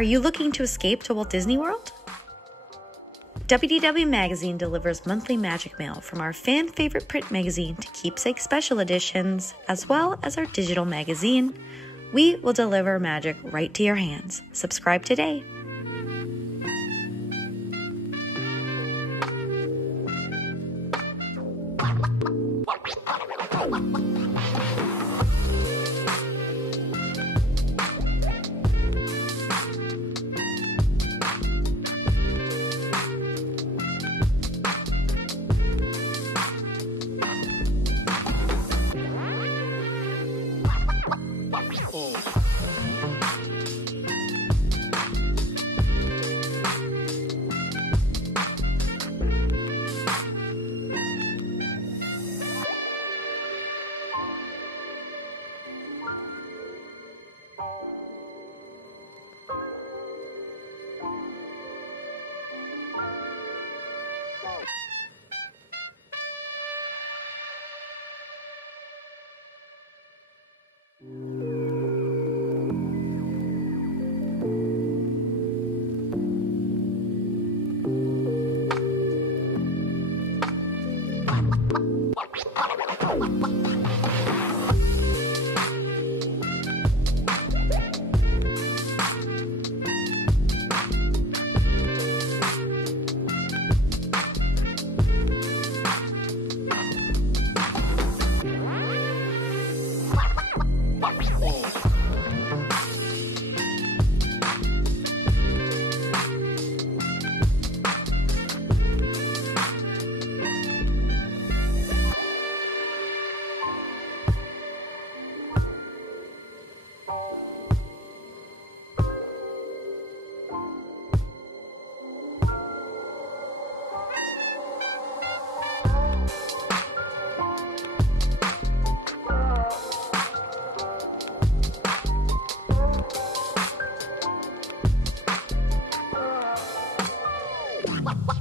Are you looking to escape to Walt Disney World? WDW Magazine delivers monthly magic mail from our fan favorite print magazine to keepsake special editions, as well as our digital magazine. We will deliver magic right to your hands. Subscribe today. What?